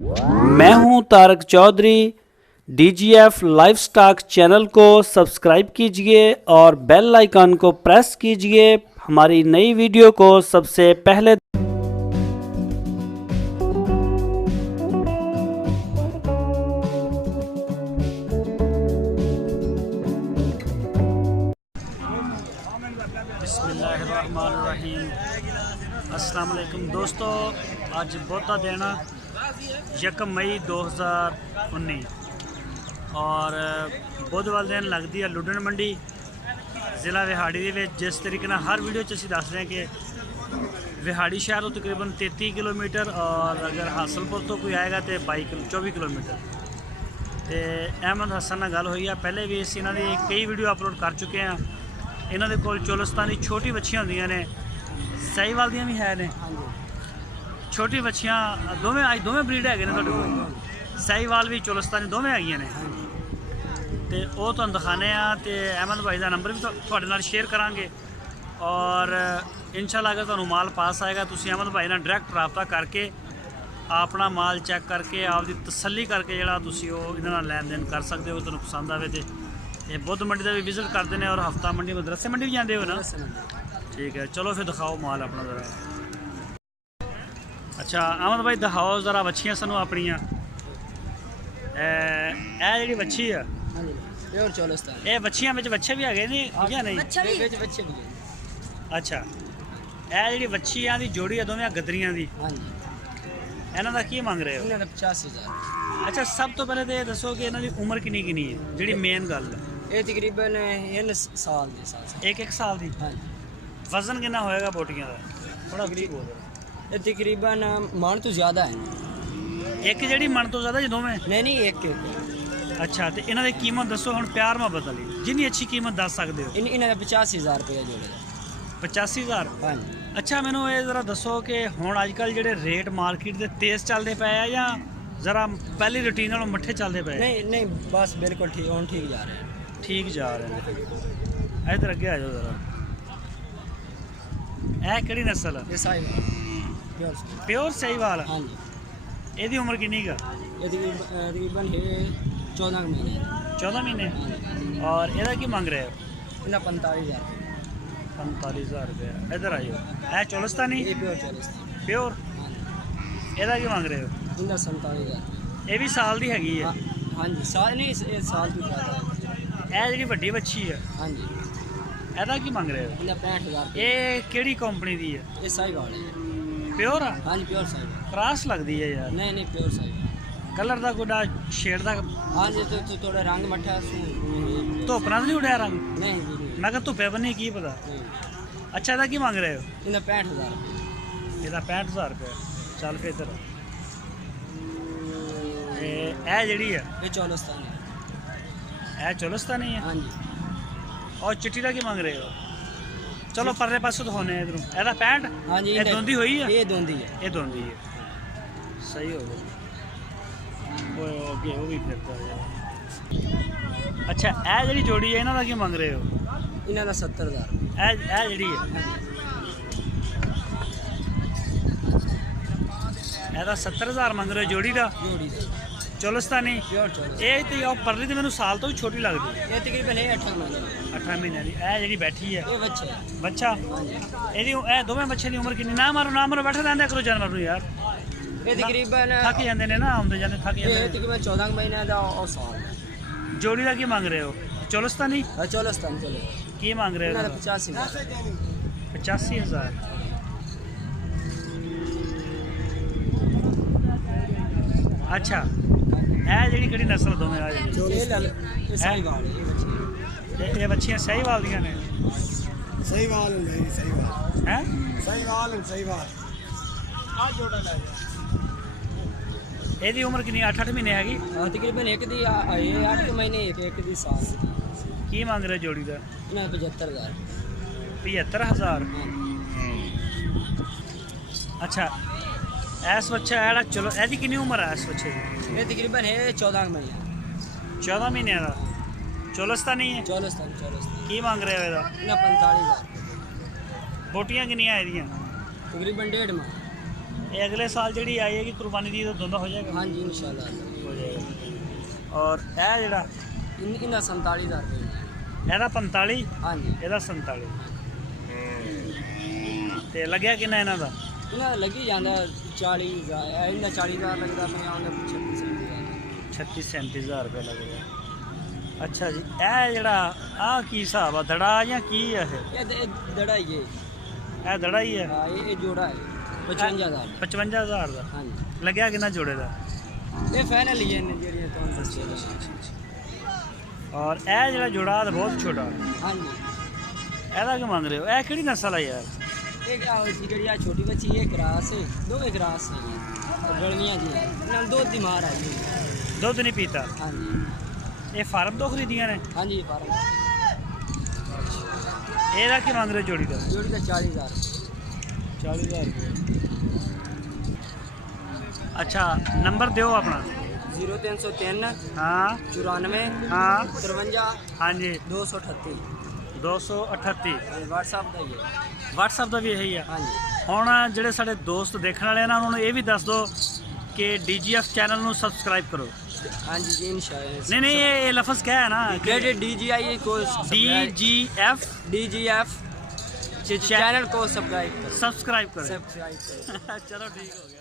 मैं हूं Tarak Chaudhary. DGF livestock channel को सब्सक्राइब कीजिए और बेल आइकन को प्रेस कीजिए हमारी नई वीडियो को सबसे पहले। बिस्मिल्लाहिर्रहमानिर्रहीम। अस्सलाम वालेकुम दोस्तों, आज बहुता दिन 1 मई 2019 और बुधवार दिन लगती है लुडन मंडी ज़िला विहाड़ी के। जिस तरीके ना हर वीडियो असीं दस रहे हैं कि विहाड़ी शहर तो तकरीबन 33 किलोमीटर और अगर हासलपुर तो कोई आएगा तो 24 किलोमीटर। तो अहमद हसन नाल गल हुई है, पहले भी असीं इन्हां दी कई वीडियो अपलोड कर चुके हैं। इन्हां दे कोल चोलस्तानी छोटी बच्चियां होंदियां ने, साहीवाल दियां भी है ने छोटी बच्चियां, दोवें अज दोवें ब्रीड है ने तुहाडे कोल, साहीवाल भी चोलस्तानी दोवें हैगियां ने। तो वो तुहानूं दिखाने आ ते अहमद भाई का नंबर भी तुहाडे नाल शेयर करांगे और इंशाअल्लाह अगर तुहानूं माल पास आएगा तुसीं अहमद भाई नाल डायरैक्ट राबता करके अपना माल चैक करके आपकी तसल्ली करके जिहड़ा तुसीं ओह इहदे नाल लैन देन कर सकते हो। तुहानूं पसंद आवे ते बुद्ध मंडी का भी विजिट करते हैं और हफ्ता मंडी मदरसे मंडी भी जाते हो ना। ठीक है, चलो फिर दिखाओ माल अपना ज़रा। अच्छा अहमद भाई दिखाओ ज़रा बच्चियाँ सानू अपनियाँ। ए जी बच्ची है प्योर चोलस्तान, ये बच्चियाँ में बच्चे भी है नहीं या नहीं? बच्चे भी अच्छा ए जी बच्चियाँ की जोड़ी है दोवें गदरियाँ की, हाँ जी, इन्हों का की मंग रहे हो? 85,000। अच्छा सब तो पहले तो ये दसो कि इन्हों की उम्र किन्नी किन्नी है जी मेन गल है? ये तकरीबन 1 साल दी एक साल की। हाँ जी। वजन कितना होएगा बोटियां का? थोड़ा ये तकरीबन मन तो ज़्यादा है, एक जी मन तो ज़्यादा जो दोवें? नहीं एक। अच्छा तो इन्हों की कीमत दसो हम प्यार मोहब्बत वाली जिन्नी अच्छी कीमत दस सकते हो। इन्हें 85,000 रुपया जोड़े। 85,000? हाँ जी। अच्छा मैनू ये ज़रा दसो कि हुण अजकल जिहड़े रेट मार्केट के तेज़ चलते पे है या ज़रा पहली रूटीन नालों मट्ठे चलते पे? नहीं बस बिल्कुल ठीक जा रहे हैं। ठीक जा रहे हैं। इधर अगे आ जाओ ज़रा। यह किहड़ी नस्ल है? ये साहीवाल प्योर साहीवाल? हाँ जी। ਇਹਦੀ उम्र किन्नी का? ये तकरीबन है 14 महीने। 14 महीने? हाँ और ਇਹਦਾ ਕੀ ਮੰਗ ਰਹੇ ਹੋ? इन्हें 45,000। 45,000 रुपये। इधर आइयो। है चोलस्तानी? ये प्योर चोलस्तान प्योर? हाँ जी। ਇਹਦਾ ਕੀ ਮੰਗ ਰਹੇ ਹੋ? इन्हें 47,000। ਇਹ ਵੀ ਸਾਲ ਦੀ ਹੈਗੀ ਹੈ? हाँ जी, साल नहीं, ये साल भी ज़्यादा है। ਇਹ ਜਿਹੜੀ ਵੱਡੀ ਬੱਚੀ ਹੈ हाँ जी। ਇਹਦਾ ਕੀ ਮੰਗ ਰਹੇ ਹੋ? इन्हें 65,000। ਇਹ ਕਿਹੜੀ ਕੰਪਨੀ ਦੀ ਹੈ? ये साहीवाल है। प्योर ਆ? हाँ जी, प्योर साहीवाल। क्रास लगती है यार। नहीं प्योर साहीवाल। कलर का कोई शेड का? हाँ जी, तो थोड़ा रंग मठा धुप नाल नहीं उड़िया रंग? नहीं मैं कहा धुपे बनी की पता। अच्छा ਇਹਦਾ ਕੀ ਮੰਗ ਰਹੇ ਹੋ? इन्हें 65,000। ਇਹਦਾ 65,000 रुपये। चल फिर इधर ਇਹ ਜਿਹੜੀ ਹੈ ये चोलस्तान है। ਇਹ ਚੋਲਸਤਾਨੀ ਹੈ? हाँ जी। और चिट्टी का की मंग रहे हो? चलो परले पासों तो होने इधरों। ਇਹਦਾ 65? हाँ जी। ਇਹ ਦੋਂਦੀ ਹੋਈ ਹੈ? ये दोंदी है। ਇਹ ਦੋਂਦੀ ਹੈ। सही हो गया। ओए ओके वो भी फिरता है। अच्छा ਇਹ ਜਿਹੜੀ ਜੋੜੀ ਹੈ ਇਹਨਾਂ ਦਾ ਕੀ ਮੰਗ ਰਹੇ ਹੋ? इन्हें 70,000। ਇਹ ਜਿਹੜੀ ਹੈ ਇਹਦਾ 70,000 ਮੰਗ ਰਹੇ ਹੋ ਜੋੜੀ ਦਾ? जोड़ी है ਚੋਲਸਤਾਨੀ? प्योर चोलस्तान। ਇਹ ਤੇ ਉਹ ਪਰਲੀ ਤੇ ਮੈਨੂੰ ਸਾਲ ਤੋਂ ਵੀ ਛੋਟੀ ਲੱਗਦੀ ਹੈ। ये तकरीबन है 18 महीने। 18 ਮਹੀਨਿਆਂ ਦੀ। ਇਹ ਜਿਹੜੀ ਬੈਠੀ ਹੈ ये बच्चे है। ਬੱਚਾ, हाँ जी। ਇਹਦੀ ਇਹ ਦੋਵੇਂ ਬੱਚੇ ਦੀ ਉਮਰ ਕਿੰਨੀ? ਨਾ ਮਾਰੋ ਬੈਠੇ ਰਹਿੰਦੇ ਕਰੋ ਜਾਨਵਰ ਨੂੰ ਯਾਰ, ये तकरीबन ਥੱਕ ਜਾਂਦੇ ਨੇ ਨਾ, ਆਉਂਦੇ ਜਾਂਦੇ ਥੱਕ ये ਜਾਂਦੇ ਨੇ। तकरीबन 14 महीने का और साल। ਜੋੜੀ ਦਾ ਕੀ ਮੰਗ ਰਹੇ ਹੋ? ਚੋਲਸਤਾਨੀ चोलस्तान चलो। ਕੀ ਮੰਗ ਰਹੇ इन्हें ਹੋ? 85,000। 85,000। अच्छा ਇਹ ਜਿਹੜੀ ਕਿਹੜੀ ਨਸਲ ਦੋਵੇਂ ਆ ਜਿਹੜੀ? ये साहीवाल है। ये बच्चे ਇਹ ਬੱਚੀਆਂ ਸਾਹੀਵਾਲ ਦੀਆਂ ਨੇ? साहीवाल है। साहीवाल ਹੈ साहीवाल आ जोड़ा ले ਇਹਦੀ ਉਮਰ ਕਿੰਨੀ? 8 ਮਹੀਨੇ ਹੈਗੀ? तकरीबन एक दी ये 8 महीने एक दी साल। ਕੀ ਮੰਗ ਰਹੇ ਜੋੜੀ ਦਾ? इन्हें 75,000। 75,000। ਅੱਛਾ ਇਸ ਬੱਚਾ ਜਿਹੜਾ ਚਲੋ ਇਹਦੀ ਕਿੰਨੀ ਉਮਰ ਹੈ ਇਸ ਬੱਚੇ ਦੀ? ये तकरीबन है 14 महीने। 14 ਮਹੀਨਿਆਂ ਦਾ। ਚੋਲਸਤਾਨੀ ਹੈ? चोलस्तान ਕੀ ਮੰਗ ਰਹੇ ਹੋ ਇਹਦਾ? इन्हें 45,000। ਬੋਟੀਆਂ ਕਿੰਨੀਆਂ ਇਹਦੀਆਂ? तकरीबन 1.5 माह। ये अगले साल जी आएगी कुर्बानी दी तो दोनों हो जाएगा? हाँ जी इंशाल्लाह हो जाएगा। और यह जड़ा इनका 47,000 रुपये। ਇਹਦਾ 45 हाँ जी ਇਹਦਾ 47 ਤੇ ਲੱਗਿਆ ਕਿੰਨਾ ਇਹਨਾਂ ਦਾ? इन्हें लगी जाता 40,000 इन्हें 40,000 लगता मैं आने 36-37 रुपये लग ਰਿਹਾ। ਅੱਛਾ ਜੀ ਇਹ ਜਿਹੜਾ ਆ ਕੀ ਹਿਸਾਬ ਆ ਦੜਾ ਜਾਂ ਕੀ ਆ ये दड़ा ही है। ਇਹ ਦੜਾ ਹੀ ਹੈ? हाँ ये जोड़ा है 55,000। 55,000 ਦਾ हाँ जी ਲੱਗਿਆ ਕਿੰਨਾ ਜੋੜੇ ਦਾ? ये फाइनल ही है जेडी तो ਔਰ ਇਹ ਜਿਹੜਾ ਜੋੜਾ ਤਾਂ ਬਹੁਤ ਛੋਟਾ हाँ जी ਇਹਦਾ ਕੀ ਮੰਗ ਰਹੇ ਹੋ? ਇਹ ਕਿਹੜੀ ਨਸਲ ਆ ਯਾਰ? ये क्या होती है यार छोटी बच्ची ये क्रास है दो में क्रास है और गड़मियाँ जी है ना दो बीमार है जी। ਦੁੱਧ ਨਹੀਂ ਪੀਤਾ? हाँ जी ਇਹ ਫਾਰਮ ਤੋਂ ਖਰੀਦੀਆਂ ਨੇ? हाँ जी फार्म ਇਹਦਾ ਕੀ ਮੰਗ ਰਹੇ ਹੋ ਜੋੜੀ ਦਾ? जोड़ी का 40,000। 40,000 रुपये। अच्छा नंबर दो अपना। 0303 हाँ 94 हाँ 53 हाँ जी 238 238 व्हाट्सएप का ही है। WhatsApp ਦਾ ਵੀ ਇਹੀ ਆ। हाँ जी ਹੁਣ ਜਿਹੜੇ ਸਾਡੇ ਦੋਸਤ ਦੇਖਣ ਵਾਲੇ ਆ ਨਾ ਉਹਨਾਂ ਨੂੰ ਇਹ ਵੀ ਦੱਸ ਦਿਓ ਕਿ DGF ਚੈਨਲ ਨੂੰ ਸਬਸਕ੍ਰਾਈਬ ਕਰੋ। हाँ जी जी इंशाल्लाह। नहीं नहीं ये लफ्ज़ क्या है ना क्रेडिट DGI को DGF DGF चैनल को सब्सक्राइब करो। सब्सक्राइब करो। सब्सक्राइब करो। चलो ठीक हो गया।